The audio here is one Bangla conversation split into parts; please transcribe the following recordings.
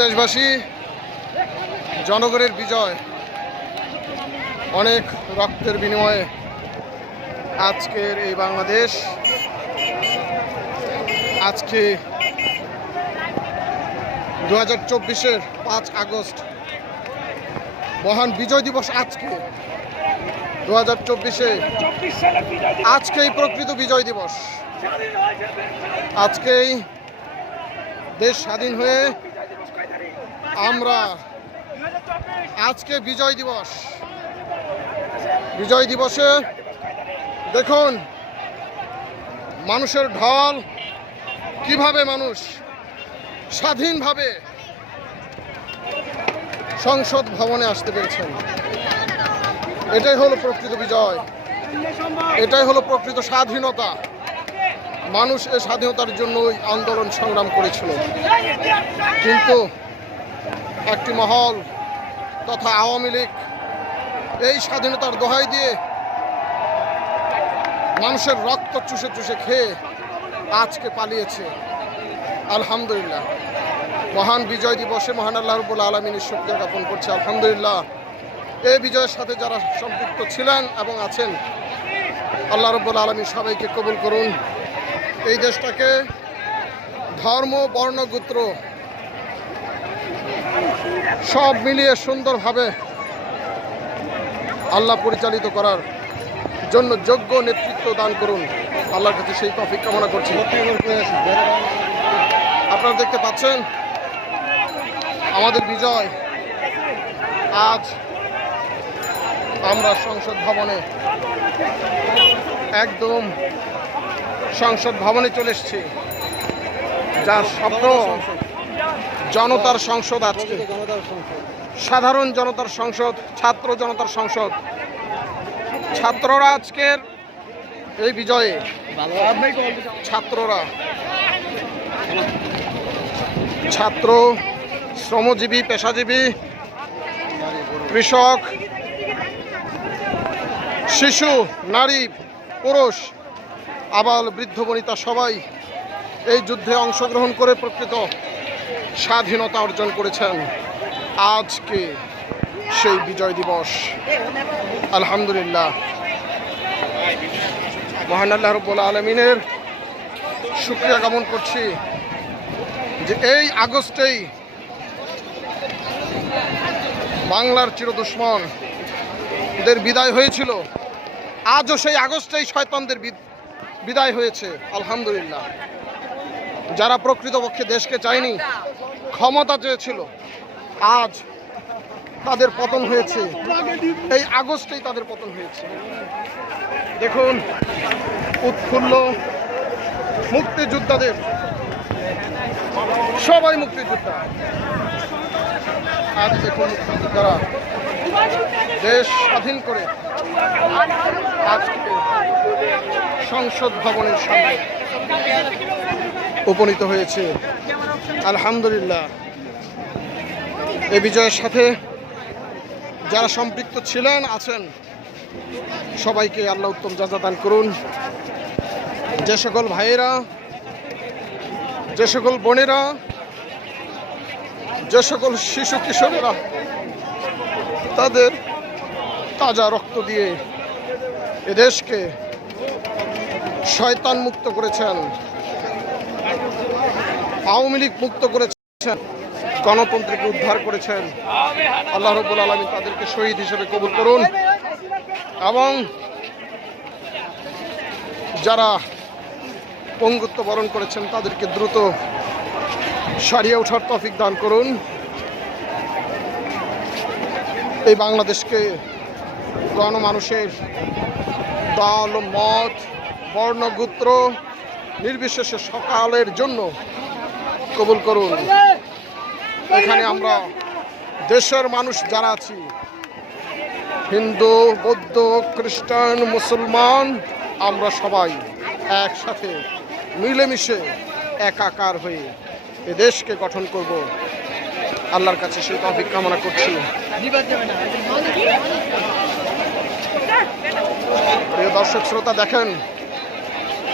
দেশবাসী, জনগণের বিজয়। অনেক রক্তের বিনিময়ে আজকের এই বাংলাদেশ। আজকে দু হাজার চব্বিশের পাঁচ আগস্ট, মহান বিজয় দিবস আজকে। দু হাজার চব্বিশে আজকেই প্রকৃত বিজয় দিবস। আজকেই দেশ স্বাধীন হয়ে বিজয় দিবস কয় তারিখ? আমরা আজকে বিজয় দিবস। বিজয় দিবসে দেখুন, মানুষের ঢল, কীভাবে মানুষ স্বাধীনভাবে সংসদ ভবনে আসতে পেরেছেন। এটাই হলো প্রকৃত বিজয়। এটাই হলো প্রকৃত স্বাধীনতা। মানুষ এ স্বাধীনতার জন্যই আন্দোলন সংগ্রাম করেছিল। কিন্তু একটি মহল তথা আওয়ামী লীগ এই স্বাধীনতার দোহাই দিয়ে মানুষের রক্ত চুষে চুষে খেয়ে আজকে পালিয়েছে। আলহামদুলিল্লাহ। মহান বিজয় দিবসে মহান আল্লাহ রবুল আলমিনের শুক্রিয়া জ্ঞাপন করছে। আলহামদুলিল্লাহ। এই বিজয়ের সাথে যারা সম্পৃক্ত ছিলেন এবং আছেন, আল্লাহ রব্বুল আলমী সবাইকে কবুল করুন। এই দেশটাকে ধর্ম, বর্ণ, গোত্র সব মিলিয়ে সুন্দরভাবে আল্লাহ পরিচালিত করার জন্য যোগ্য নেতৃত্ব দান করুন। আল্লাহর কাছে সেই তফিক কামনা করছি। আপনারা দেখতে পাচ্ছেন, আমাদের বিজয়। আজ আমরা সংসদ ভবনে একদম সংসদ ভবনে চলে এসেছি। যার স্বপ্ন জনতার সংসদ আজকে। সাধারণ জনতার সংসদ, ছাত্র জনতার সংসদ। ছাত্ররা আজকের এই বিজয়ে, ছাত্ররা। ছাত্র, শ্রমজীবী, পেশাজীবী, কৃষক, শিশু, নারী, পুরুষ, আবাল বৃদ্ধ, বনিতা সবাই এই যুদ্ধে অংশগ্রহণ করে প্রকৃত স্বাধীনতা অর্জন করেছেন। আজকে সেই বিজয় দিবস। আলহামদুলিল্লাহ। মহান আল্লাহ রব্বুল আলমিনের শুক্রিয়া জ্ঞাপন করছি যে এই আগস্টেই বাংলার চিরদুশ্মন দের বিদায় হয়েছিল। আজও সেই আগস্টেই শয়তানদের বিদায় হয়েছে। আলহামদুলিল্লাহ। যারা প্রকৃতপক্ষে দেশকে চায়নি, ক্ষমতা চেয়েছিল, আজ তাদের পতন হয়েছে। এই আগস্টেই তাদের পতন হয়েছে। দেখুন, উৎফুল্ল মুক্তিযোদ্ধাদের, সবাই মুক্তিযোদ্ধা। আজ দেখুন, মুক্তিযোদ্ধারা দেশ স্বাধীন করে আজকে সংসদ ভবনের সামনে। উপনীত হয়েছে। আলহামদুলিল্লাহ। এই বিজয়ের সাথে যারা সম্পৃক্ত ছিলেন, আছেন, সবাইকে আল্লাহ উত্তম যাজা দান করুন। যে সকল ভাইয়েরা, যে সকল বোনেরা, যে সকল শিশু কিশোরেরা, তাদের তাজা রক্ত দিয়ে এদেশকে শয়তান মুক্ত করেছেন। আওয়ামী লীগ মুক্ত করেছেন, গণতন্ত্রকে উদ্ধার করেছেন। আল্লাহ রবুল আলমী তাদেরকে শহীদ হিসেবে কবুল করুন এবং যারা পঙ্গুত্ব বরণ করেছেন, তাদেরকে দ্রুত সারিয়ে ওঠার তফিক দান করুন। এই বাংলাদেশকে গণমানুষের দল, মত বর্ণগুত্র নির্বিশেষে সকালের জন্য কবুল করুন। এখানে আমরা দেশের মানুষ যারা আছি, হিন্দু, বৌদ্ধ, খ্রিস্টান, মুসলমান, আমরা সবাই একসাথে মিলেমিশে একাকার হয়ে এ দেশকে গঠন করব। আল্লাহর কাছে সেই তফিক কামনা করছি। প্রিয় দর্শক, শ্রোতা, দেখেন,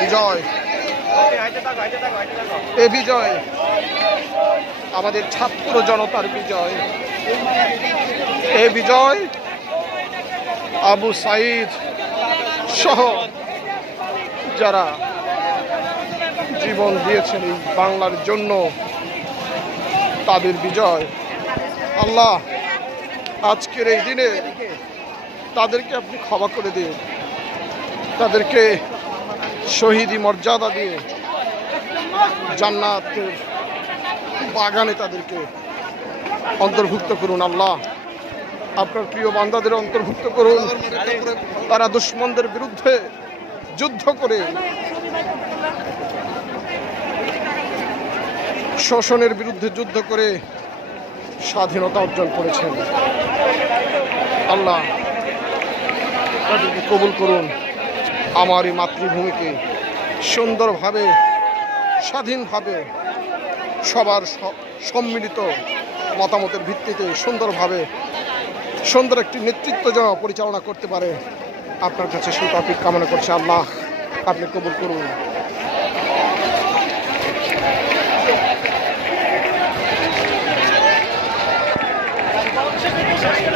বিজয়। এ বিজয়। আমাদের ছাত্র জনতার বিজয়। এই বিজয় আবু সাইদ সহ যারা জীবন দিয়েছেন এই বাংলার জন্য, তাদের বিজয়। আল্লাহ, আজকের এই দিনে তাদেরকে আপনি ক্ষমা করে দিন। তাদেরকে শহীদি মর্যাদা দিয়ে জান্নাতের বাগানে তাদেরকে অন্তর্ভুক্ত করুন, আল্লাহ। আপনার প্রিয় বান্দাদের অন্তর্ভুক্ত করুন। তারা দুশ্মনদের বিরুদ্ধে যুদ্ধ করে শোষণের বিরুদ্ধে যুদ্ধ করে স্বাধীনতা অর্জন করেছেন। আল্লাহ, তাদেরকে কবুল করুন। আমার এই মাতৃভূমিকে সুন্দরভাবে, স্বাধীনভাবে সবার সম্মিলিত মতামতের ভিত্তিতে সুন্দরভাবে সুন্দর একটি নেতৃত্ব যেন পরিচালনা করতে পারে। আপনার কাছে সেই টপিক কামনা করছে। আল্লাহ আপনি কবুল করুন। জনতার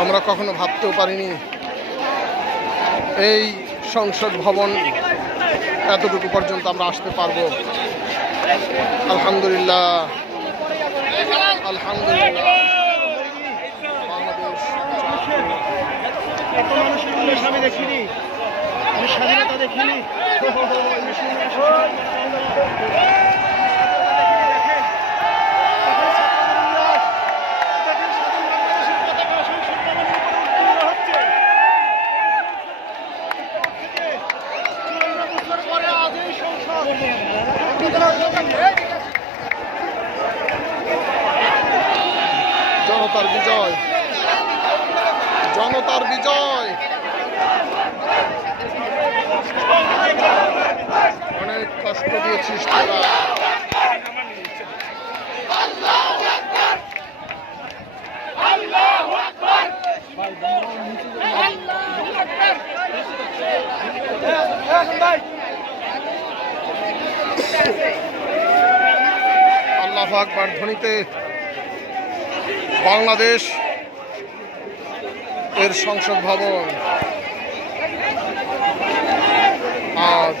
আমরা কখনো ভাবতেও পারিনি এই সংসদ ভবন এতটুকু পর্যন্ত আমরা আসতে পারব। আলহামদুলিল্লাহ। আলহামদুলিল্লাহ। দেখিনি জনতার বিজয় জনতার বিজয় অনেক কষ্ট দিয়েছিস আল্লাহ আকবার ধ্বনিতে বাংলাদেশ এর সংসদ ভবন। আজ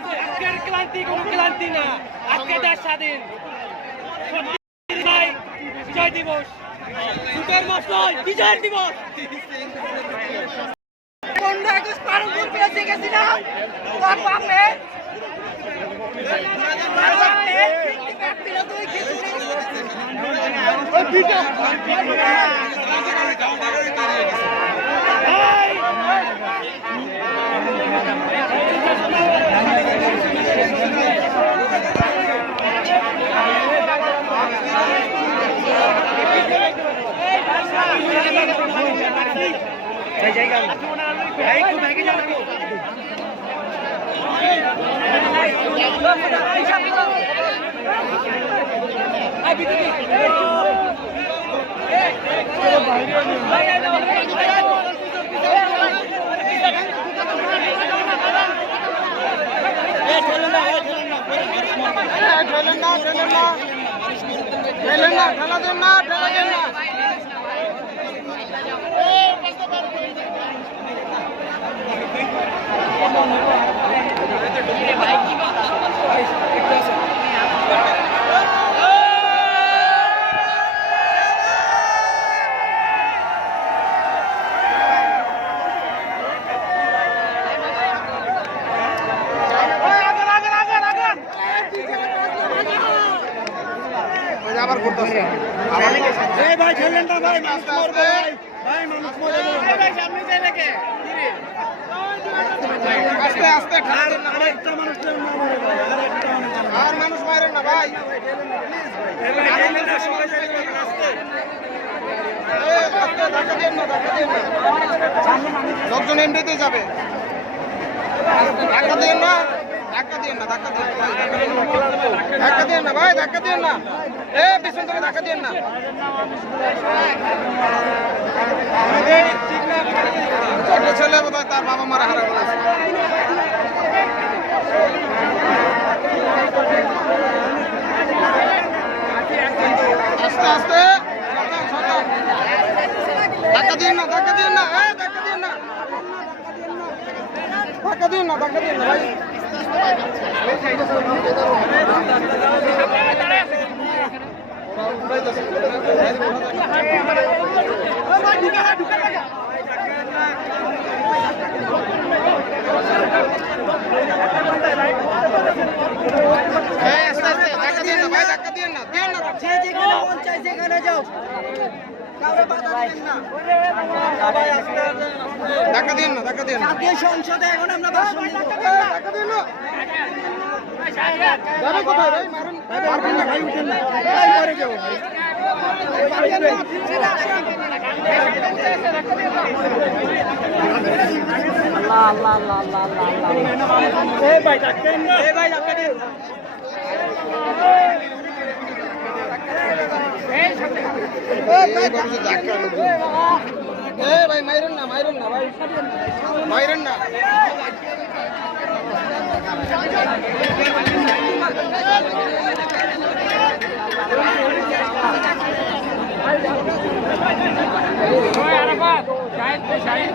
ক্লান্তি কোনো ক্লান্তি না। আজকে দেশ স্বাধীন বিজয় দিবস। সুখের মাস নয় বিজয়ের দিবস। পনেরো আগস্ট পালন করতে এসে গেছিলাম। তার বাপে তার ঠেলেন না ঠেলেন না ঠেলেন না ঠেলা দেন না ঠেলা দেন না ওই যে আবার করতেছে এই ভাই ঠেলেন না ভাই, মানুষ মরবে। ভাই ভাই মানুষ মরবে ভাই আরেকটা মানুষ যেন আস্তে না আর মানুষ মারেন না ভাই আস্তে। আস্তে। লোকজন এমনিতে যাবে ধাক্কা দিয়েন না ধাক্কা দিয়েন না ভাই, ধাক্কা দিয়েন না এ পিছন থেকে ধাক্কা দিয়েন না ছোট ছেলে বোধ হয় তার বাবা মারা হারা বলেছে আস্তে আস্তে। ধাক্কা দিন না ধাক্কা দিন না ধাক্কা দিন না ধাক্কা দিন না ধাক্কা দিন না ভাই এই, আস্তে আস্তে ধাক্কা দিন না ভাই ধাক্কা দিন না। দিন না যে যেখানে মন চাই সেখানে যাও। ধাক্কা দিন না ধাক্কা দিন জাতীয় সংসদে এখন আমরা ভাষণ দিব এ, দিন না যাবে কোথায় ভাই মারুন মারবেন না ভাই উঠেন না ভাই পরে যাব ভাই ভাই মাইরন না মাইরন না ভাই মাইরন না আরে বাদ সাইড সাইড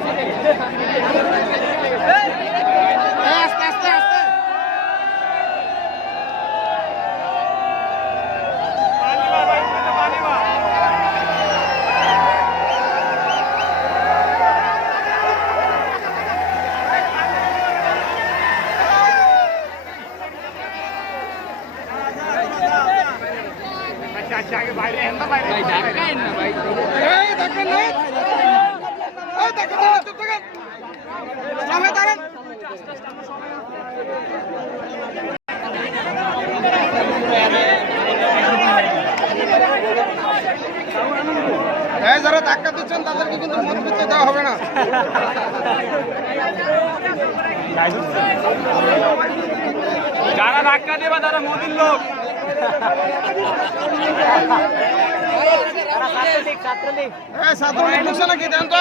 এই যারা ধাক্কা দিচ্ছেন তাদেরকে কিন্তু মন্ত্রিত্ব দিতে দেওয়া হবে না। যারা ধাক্কা দেবে তারা মোদির লোক। ছাত্রলীগ ছাত্রলীগ। ছাত্রলীগ নাকি? দেন তো।